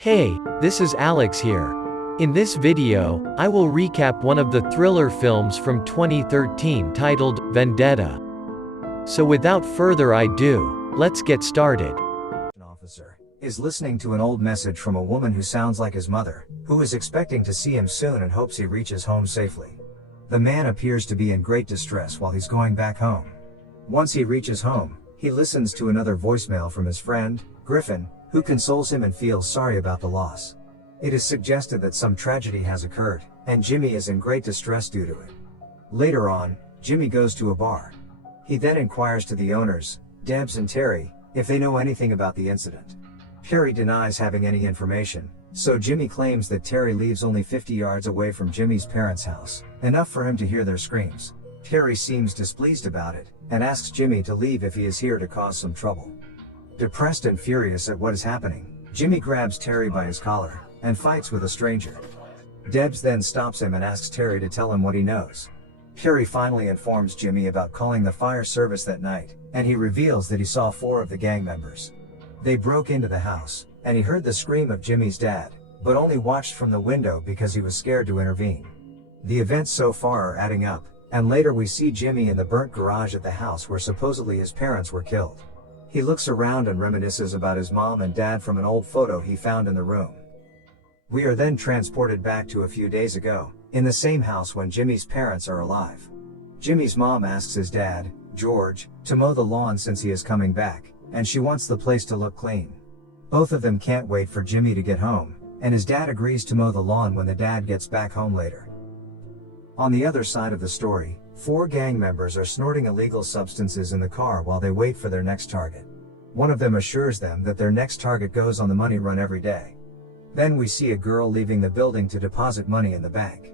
Hey, this is Alex here. In this video, I will recap one of the thriller films from 2013 titled Vendetta. So without further ado, let's get started. An officer is listening to an old message from a woman who sounds like his mother, who is expecting to see him soon and hopes he reaches home safely. The man appears to be in great distress while he's going back home. Once he reaches home, he listens to another voicemail from his friend, Griffin, who consoles him and feels sorry about the loss. It is suggested that some tragedy has occurred, and Jimmy is in great distress due to it. Later on, Jimmy goes to a bar. He then inquires to the owners, Debs and Terry, if they know anything about the incident. Terry denies having any information, so Jimmy claims that Terry lives only 50 yards away from Jimmy's parents' house, enough for him to hear their screams. Terry seems displeased about it, and asks Jimmy to leave if he is here to cause some trouble. Depressed and furious at what is happening, Jimmy grabs Terry by his collar, and fights with a stranger. Debs then stops him and asks Terry to tell him what he knows. Terry finally informs Jimmy about calling the fire service that night, and he reveals that he saw 4 of the gang members. They broke into the house, and he heard the scream of Jimmy's dad, but only watched from the window because he was scared to intervene. The events so far are adding up, and later we see Jimmy in the burnt garage at the house where supposedly his parents were killed. He looks around and reminisces about his mom and dad from an old photo he found in the room. We are then transported back to a few days ago, in the same house when Jimmy's parents are alive. Jimmy's mom asks his dad, George, to mow the lawn since he is coming back, and she wants the place to look clean. Both of them can't wait for Jimmy to get home, and his dad agrees to mow the lawn when the dad gets back home later. On the other side of the story, 4 gang members are snorting illegal substances in the car while they wait for their next target. One of them assures them that their next target goes on the money run every day. Then we see a girl leaving the building to deposit money in the bank.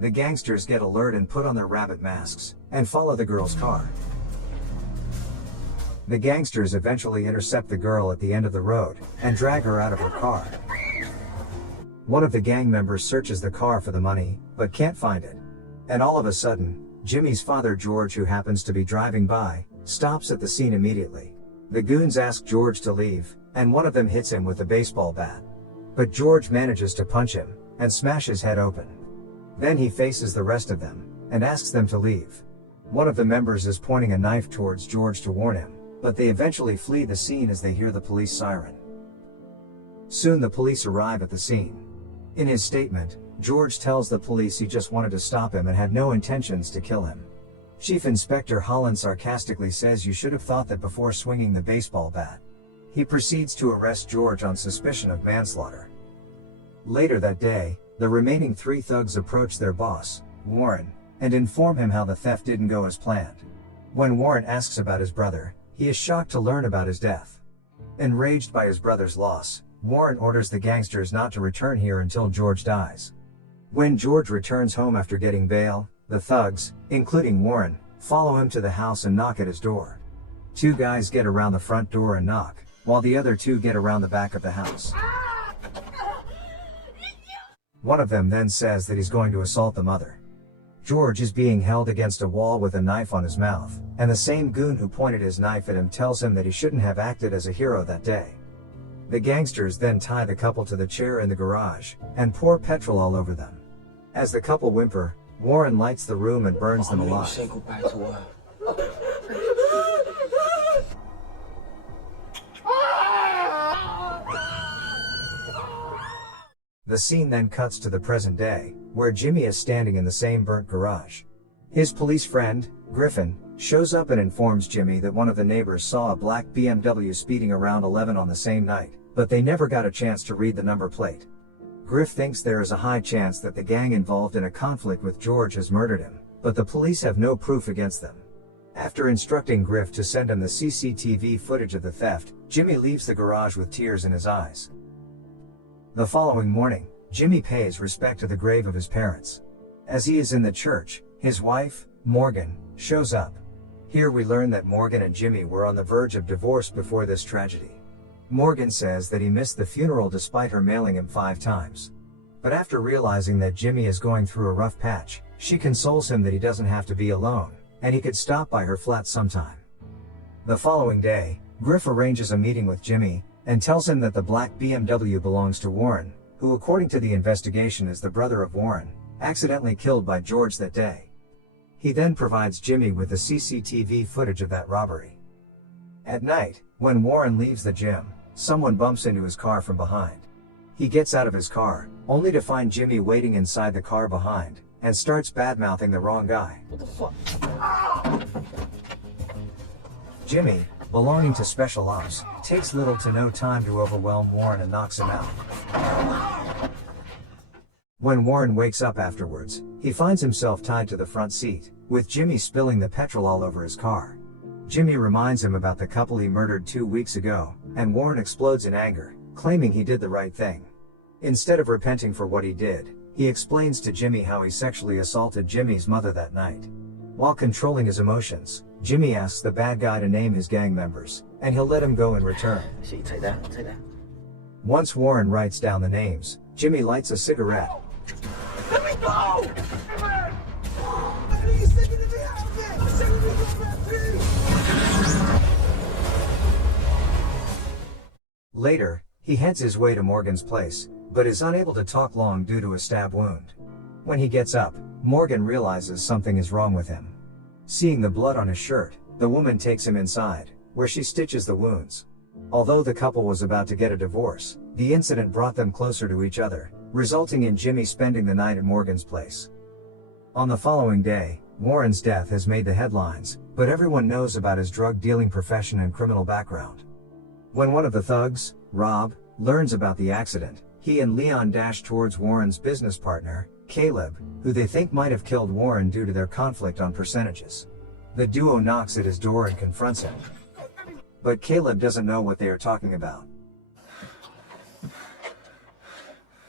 The gangsters get alert and put on their rabbit masks, and follow the girl's car. The gangsters eventually intercept the girl at the end of the road, and drag her out of her car. One of the gang members searches the car for the money, but can't find it. And all of a sudden, Jimmy's father George, who happens to be driving by, stops at the scene immediately. The goons ask George to leave, and one of them hits him with a baseball bat. But George manages to punch him, and smash his head open. Then he faces the rest of them, and asks them to leave. One of the members is pointing a knife towards George to warn him, but they eventually flee the scene as they hear the police siren. Soon the police arrive at the scene. In his statement, George tells the police he just wanted to stop him and had no intentions to kill him. Chief Inspector Holland sarcastically says you should have thought that before swinging the baseball bat. He proceeds to arrest George on suspicion of manslaughter. Later that day, the remaining 3 thugs approach their boss, Warren, and inform him how the theft didn't go as planned. When Warren asks about his brother, he is shocked to learn about his death. Enraged by his brother's loss, Warren orders the gangsters not to return here until George dies. When George returns home after getting bail, the thugs, including Warren, follow him to the house and knock at his door. 2 guys get around the front door and knock, while the other 2 get around the back of the house. One of them then says that he's going to assault the mother. George is being held against a wall with a knife on his mouth, and the same goon who pointed his knife at him tells him that he shouldn't have acted as a hero that day. The gangsters then tie the couple to the chair in the garage, and pour petrol all over them. As the couple whimper, Warren lights the room and burns them alive. The scene then cuts to the present day, where Jimmy is standing in the same burnt garage. His police friend, Griffin, shows up and informs Jimmy that one of the neighbors saw a black BMW speeding around 11 on the same night, but they never got a chance to read the number plate. Griff thinks there is a high chance that the gang involved in a conflict with George has murdered him, but the police have no proof against them. After instructing Griff to send him the CCTV footage of the theft, Jimmy leaves the garage with tears in his eyes. The following morning, Jimmy pays respect to the grave of his parents. As he is in the church, his wife, Morgan, shows up. Here we learn that Morgan and Jimmy were on the verge of divorce before this tragedy. Morgan says that he missed the funeral despite her mailing him 5 times. But after realizing that Jimmy is going through a rough patch, she consoles him that he doesn't have to be alone, and he could stop by her flat sometime. The following day, Griff arranges a meeting with Jimmy, and tells him that the black BMW belongs to Warren, who according to the investigation is the brother of Warren, accidentally killed by George that day. He then provides Jimmy with the CCTV footage of that robbery. At night, when Warren leaves the gym, someone bumps into his car from behind. He gets out of his car, only to find Jimmy waiting inside the car behind, and starts badmouthing the wrong guy. What the fuck? Jimmy, belonging to Special Ops, takes little to no time to overwhelm Warren and knocks him out. When Warren wakes up afterwards, he finds himself tied to the front seat, with Jimmy spilling the petrol all over his car. Jimmy reminds him about the couple he murdered 2 weeks ago, and Warren explodes in anger, claiming he did the right thing. Instead of repenting for what he did, he explains to Jimmy how he sexually assaulted Jimmy's mother that night. While controlling his emotions, Jimmy asks the bad guy to name his gang members, and he'll let him go in return. So you take that, take that. Once Warren writes down the names, Jimmy lights a cigarette. Let me go! Later, he heads his way to Morgan's place, but is unable to talk long due to a stab wound. When he gets up, Morgan realizes something is wrong with him. Seeing the blood on his shirt, the woman takes him inside, where she stitches the wounds. Although the couple was about to get a divorce, the incident brought them closer to each other, resulting in Jimmy spending the night at Morgan's place. On the following day, Warren's death has made the headlines, but everyone knows about his drug-dealing profession and criminal background. When one of the thugs, Rob, learns about the accident, he and Leon dash towards Warren's business partner, Caleb, who they think might have killed Warren due to their conflict on percentages. The duo knocks at his door and confronts him. But Caleb doesn't know what they are talking about.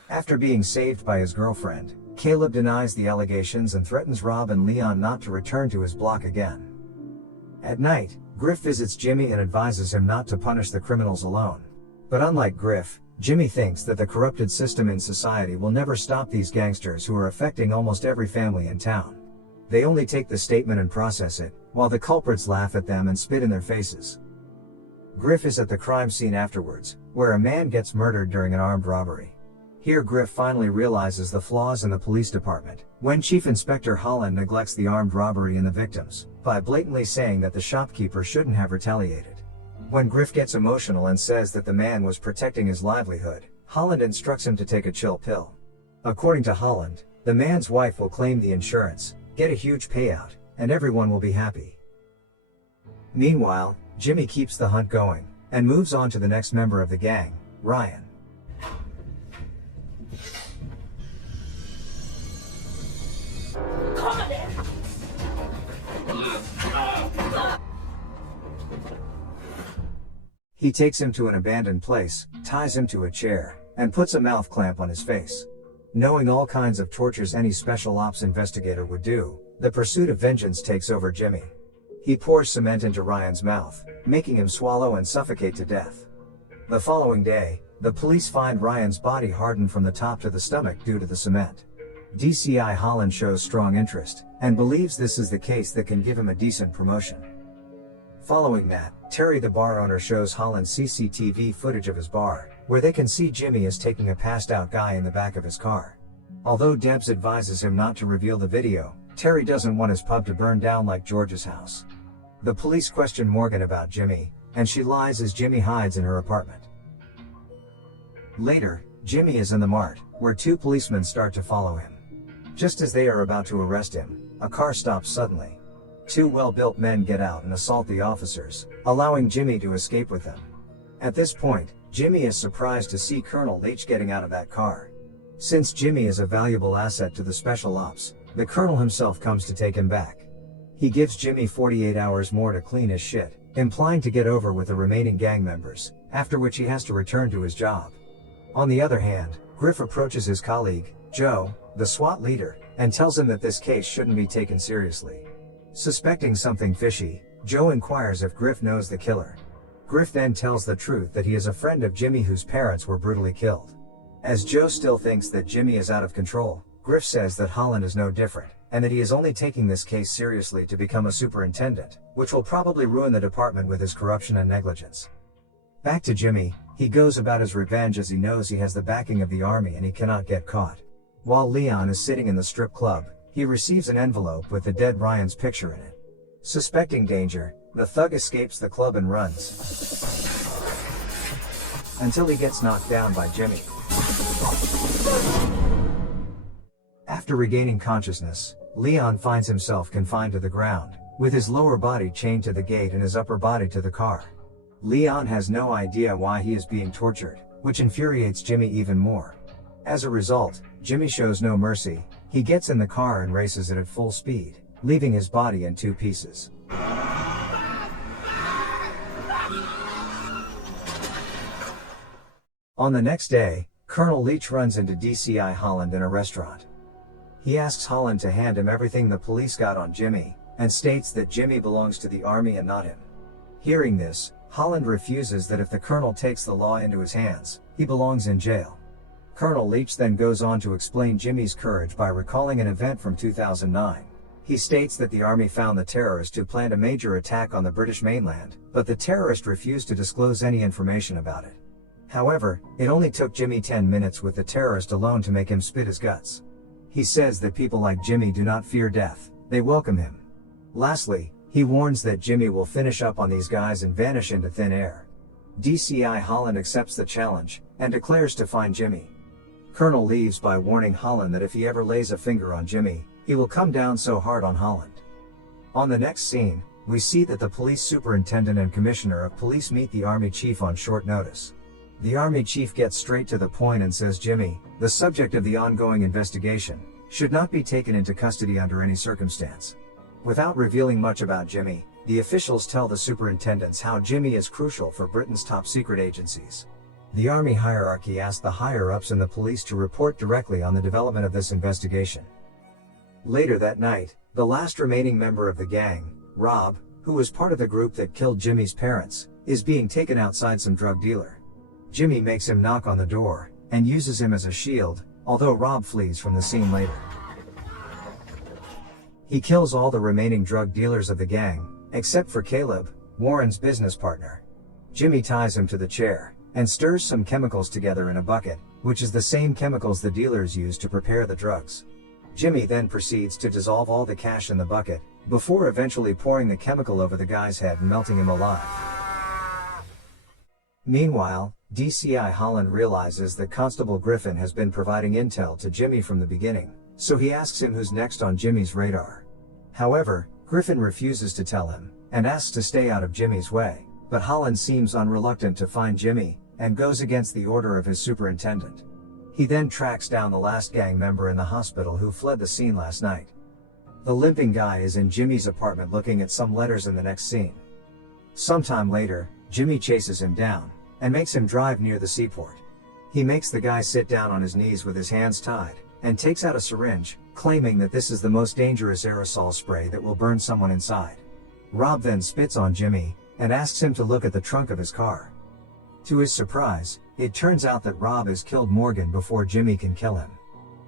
After being saved by his girlfriend, Caleb denies the allegations and threatens Rob and Leon not to return to his block again. At night, Griff visits Jimmy and advises him not to punish the criminals alone. But unlike Griff, Jimmy thinks that the corrupted system in society will never stop these gangsters who are affecting almost every family in town. They only take the statement and process it, while the culprits laugh at them and spit in their faces. Griff is at the crime scene afterwards, where a man gets murdered during an armed robbery. Here Griff finally realizes the flaws in the police department, when Chief Inspector Holland neglects the armed robbery and the victims, by blatantly saying that the shopkeeper shouldn't have retaliated. When Griff gets emotional and says that the man was protecting his livelihood, Holland instructs him to take a chill pill. According to Holland, the man's wife will claim the insurance, get a huge payout, and everyone will be happy. Meanwhile, Jimmy keeps the hunt going, and moves on to the next member of the gang, Ryan. He takes him to an abandoned place, ties him to a chair, and puts a mouth clamp on his face. Knowing all kinds of tortures any special ops investigator would do, the pursuit of vengeance takes over Jimmy. He pours cement into Ryan's mouth, making him swallow and suffocate to death. The following day, the police find Ryan's body hardened from the top to the stomach due to the cement. DCI Holland shows strong interest, and believes this is the case that can give him a decent promotion. Following that, Terry the bar owner shows Holland CCTV footage of his bar, where they can see Jimmy is taking a passed out guy in the back of his car. Although Debs advises him not to reveal the video, Terry doesn't want his pub to burn down like George's house. The police question Morgan about Jimmy, and she lies as Jimmy hides in her apartment. Later, Jimmy is in the mart, where two policemen start to follow him. Just as they are about to arrest him, a car stops suddenly. Two well-built men get out and assault the officers, allowing Jimmy to escape with them. At this point, Jimmy is surprised to see Colonel H getting out of that car. Since Jimmy is a valuable asset to the special ops, the colonel himself comes to take him back. He gives Jimmy 48 hours more to clean his shit, implying to get over with the remaining gang members, after which he has to return to his job. On the other hand, Griff approaches his colleague, Joe, the SWAT leader, and tells him that this case shouldn't be taken seriously. Suspecting something fishy, Joe inquires if Griff knows the killer. Griff then tells the truth that he is a friend of Jimmy whose parents were brutally killed. As Joe still thinks that Jimmy is out of control, Griff says that Holland is no different, and that he is only taking this case seriously to become a superintendent, which will probably ruin the department with his corruption and negligence. Back to Jimmy, He goes about his revenge as he knows he has the backing of the army and he cannot get caught. While Leon is sitting in the strip club, he receives an envelope with the dead Ryan's picture in it. Suspecting danger, the thug escapes the club and runs until he gets knocked down by Jimmy. After regaining consciousness, Leon finds himself confined to the ground, with his lower body chained to the gate and his upper body to the car. Leon has no idea why he is being tortured, which infuriates Jimmy even more. As a result, Jimmy shows no mercy. He gets in the car and races it at full speed, leaving his body in two pieces. On the next day, Colonel Leach runs into DCI Holland in a restaurant. He asks Holland to hand him everything the police got on Jimmy, and states that Jimmy belongs to the army and not him. Hearing this, Holland refuses that if the colonel takes the law into his hands, he belongs in jail. Colonel Leach then goes on to explain Jimmy's courage by recalling an event from 2009. He states that the army found the terrorist who planned a major attack on the British mainland, but the terrorist refused to disclose any information about it. However, it only took Jimmy 10 minutes with the terrorist alone to make him spit his guts. He says that people like Jimmy do not fear death, they welcome him. Lastly, he warns that Jimmy will finish up on these guys and vanish into thin air. DCI Holland accepts the challenge, and declares to find Jimmy. Colonel leaves by warning Holland that if he ever lays a finger on Jimmy, he will come down so hard on Holland. On the next scene, we see that the police superintendent and commissioner of police meet the army chief on short notice. The army chief gets straight to the point and says Jimmy, the subject of the ongoing investigation, should not be taken into custody under any circumstance. Without revealing much about Jimmy, the officials tell the superintendents how Jimmy is crucial for Britain's top secret agencies. The army hierarchy asked the higher-ups in the police to report directly on the development of this investigation. Later that night, the last remaining member of the gang, Rob, who was part of the group that killed Jimmy's parents, is being taken outside some drug dealer. Jimmy makes him knock on the door, and uses him as a shield, although Rob flees from the scene later. He kills all the remaining drug dealers of the gang, except for Caleb, Warren's business partner. Jimmy ties him to the chair, and stirs some chemicals together in a bucket, which is the same chemicals the dealers use to prepare the drugs. Jimmy then proceeds to dissolve all the cash in the bucket, before eventually pouring the chemical over the guy's head and melting him alive. Meanwhile, DCI Holland realizes that Constable Griffin has been providing intel to Jimmy from the beginning, so he asks him who's next on Jimmy's radar. However, Griffin refuses to tell him, and asks to stay out of Jimmy's way, but Holland seems unreluctant to find Jimmy, and goes against the order of his superintendent. He then tracks down the last gang member in the hospital who fled the scene last night. The limping guy is in Jimmy's apartment looking at some letters in the next scene. Sometime later, Jimmy chases him down, and makes him drive near the seaport. He makes the guy sit down on his knees with his hands tied, and takes out a syringe, claiming that this is the most dangerous aerosol spray that will burn someone inside. Rob then spits on Jimmy, and asks him to look at the trunk of his car. To his surprise, it turns out that Rob has killed Morgan before Jimmy can kill him.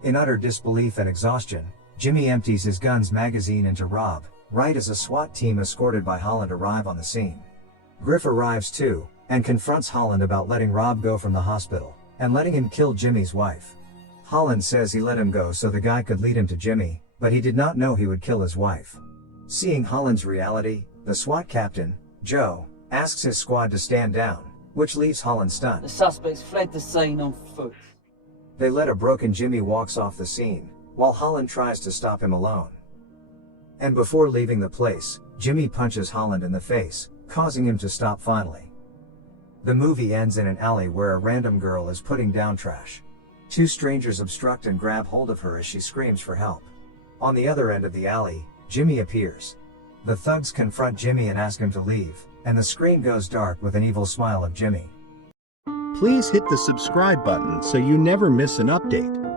In utter disbelief and exhaustion, Jimmy empties his gun's magazine into Rob, right as a SWAT team escorted by Holland arrive on the scene. Griff arrives too, and confronts Holland about letting Rob go from the hospital, and letting him kill Jimmy's wife. Holland says he let him go so the guy could lead him to Jimmy, but he did not know he would kill his wife. Seeing Holland's reality, the SWAT captain, Joe, asks his squad to stand down, which leaves Holland stunned. The suspects fled the scene on foot. They let a broken Jimmy walks off the scene, while Holland tries to stop him alone. And before leaving the place, Jimmy punches Holland in the face, causing him to stop finally. The movie ends in an alley where a random girl is putting down trash. Two strangers obstruct and grab hold of her as she screams for help. On the other end of the alley, Jimmy appears. The thugs confront Jimmy and ask him to leave, and the screen goes dark with an evil smile of Jimmy. Please hit the subscribe button so you never miss an update.